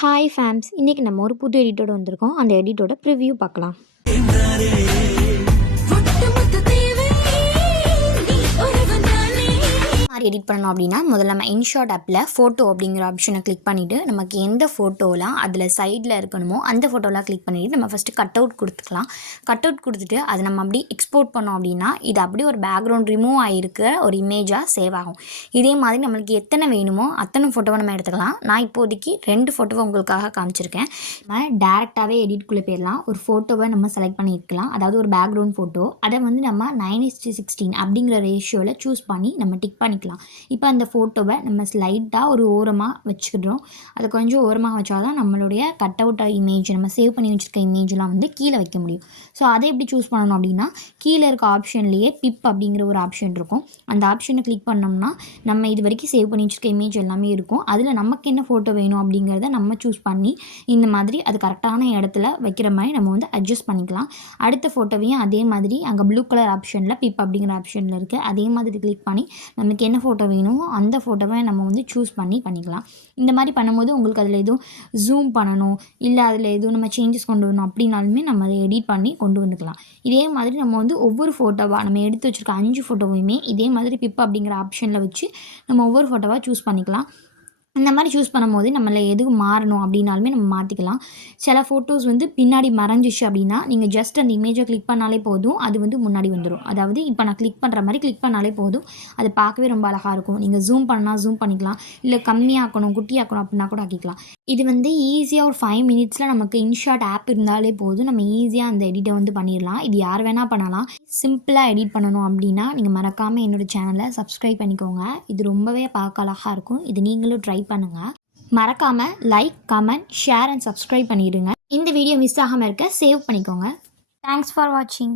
Hi ஃபேம்ஸ், இன்றைக்கி நம்ம ஒரு புது எடிட்டோட வந்திருக்கோம். அந்த எடிட்டோட ப்ரிவ்யூ பார்க்கலாம். எடிட் பண்ணணும் அப்படின்னா முதல்ல நம்ம இன்ஷாட் ஆப்பில் ஃபோட்டோ அப்படிங்கிற ஆப்ஷனை கிளிக் பண்ணிவிட்டு நமக்கு எந்த ஃபோட்டோலாம் அதில் சைடில் இருக்கணுமோ அந்த ஃபோட்டோலாம் கிளிக் பண்ணிவிட்டு நம்ம ஃபஸ்ட்டு கட் அவுட் கொடுத்துக்கலாம். கட் அவுட் கொடுத்துட்டு அதை நம்ம அப்படி எக்ஸ்போர்ட் பண்ணோம் அப்படின்னா இது அப்படியே ஒரு பேக்ரவுண்ட் ரிமூவ் ஆகிருக்க ஒரு இமேஜாக சேவ் ஆகும். இதே மாதிரி நம்மளுக்கு எத்தனை வேணுமோ அத்தனை ஃபோட்டோவை நம்ம எடுத்துக்கலாம். நான் இப்போதைக்கு 2 ஃபோட்டோவை உங்களுக்காக காமிச்சிருக்கேன். நம்ம டேரெக்டாகவே எடிட்குள்ளே போயிடலாம். ஒரு ஃபோட்டோவை நம்ம செலக்ட் பண்ணியிருக்கலாம், அதாவது ஒரு பேக்ரவுண்ட் ஃபோட்டோ. அதை வந்து நம்ம 9:16 அப்படிங்கிற ரேஷியோவில் சூஸ் பண்ணி நம்ம டிக் பண்ணிக்கலாம். இப்போ அந்த ஃபோட்டோவை நம்ம ஸ்லைட்டாக ஒரு ஓரமாக வச்சுக்கிடுறோம். அதை கொஞ்சம் ஓரமாக வச்சாதான் நம்மளுடைய கட் அவுட் இமேஜ், நம்ம சேவ் பண்ணி வச்சுருக்க இமேஜெலாம் வந்து கீழே வைக்க முடியும். ஸோ அதை எப்படி சூஸ் பண்ணணும் அப்படின்னா, கீழே இருக்க ஆப்ஷன்லேயே பிப் அப்படிங்கிற ஒரு ஆப்ஷன் இருக்கும். அந்த ஆப்ஷனை கிளிக் பண்ணோம்னா நம்ம இது வரைக்கும் சேவ் பண்ணி வச்சுருக்க இமேஜ் எல்லாமே இருக்கும். அதில் நமக்கு என்ன ஃபோட்டோ வேணும் அப்படிங்கிறத நம்ம சூஸ் பண்ணி இந்த மாதிரி அது கரெக்டான இடத்துல வைக்கிற மாதிரி நம்ம வந்து அட்ஜஸ்ட் பண்ணிக்கலாம். அடுத்த ஃபோட்டோவையும் அதே மாதிரி அங்கே ப்ளூ கலர் ஆப்ஷனில் பிப் அப்படிங்கிற ஆப்ஷனில் இருக்குது. அதே மாதிரி கிளிக் பண்ணி நமக்கு என்ன ஃபோட்டோ வேணுமோ அந்த ஃபோட்டோவை நம்ம வந்து சூஸ் பண்ணிக்கலாம். இந்த மாதிரி பண்ணும்போது உங்களுக்கு அதில் எதுவும் ஜூம் பண்ணணும், இல்லை அதில் எதுவும் நம்ம சேஞ்சஸ் கொண்டு வரணும் அப்படின்னாலுமே நம்ம அதை எடிட் பண்ணி கொண்டு வந்துக்கலாம். இதே மாதிரி நம்ம வந்து ஒவ்வொரு ஃபோட்டோவாக நம்ம எடுத்து வச்சுருக்க 5 ஃபோட்டோவையுமே இதே மாதிரி பிப் அப்படிங்கிற ஆப்ஷனில் வச்சு நம்ம ஒவ்வொரு ஃபோட்டோவாக சூஸ் பண்ணிக்கலாம். இந்த மாதிரி சூஸ் பண்ணும்போது நம்மள எதுவும் மாறணும் அப்படின்னாலுமே நம்ம மாற்றிக்கலாம். சில ஃபோட்டோஸ் வந்து பின்னாடி மறைஞ்சிச்சு அப்படின்னா நீங்கள் ஜஸ்ட் அந்த இமேஜை கிளிக் பண்ணாலே போதும், அது வந்து முன்னாடி வந்துடும். அதாவது இப்போ நான் கிளிக் பண்ணுற மாதிரி கிளிக் பண்ணாலே போதும், அது பார்க்கவே ரொம்ப அழகாக இருக்கும். நீங்கள் ஜூம் பண்ணால் ஜூம் பண்ணிக்கலாம், இல்லை கம்மியாக்கணும் குட்டியாக்கணும் அப்படின்னா கூட ஆக்கிக்கலாம். இது வந்து ஈஸியாக ஒரு 5 மினிட்ஸில் நமக்கு இன்ஷாட் ஆப் இருந்தாலே போதும், நம்ம ஈஸியாக அந்த எடிட்டை வந்து பண்ணிடலாம். இது யார் வேணால் பண்ணலாம். சிம்பிளாக எடிட் பண்ணணும் அப்படின்னா நீங்கள் மறக்காமல் என்னோடய சேனலை சப்ஸ்கிரைப் பண்ணிக்கோங்க. இது ரொம்பவே பார்க்க அழகாக இருக்கும். இது நீங்களும் ட்ரை பண்ணுங்கள். மறக்காமல் like, comment, share and subscribe பண்ணிடுங்க. இந்த வீடியோ மிஸ் ஆகாமல் இருக்க சேவ் பண்ணிக்கோங்க. தேங்க்ஸ் ஃபார் வாட்சிங்.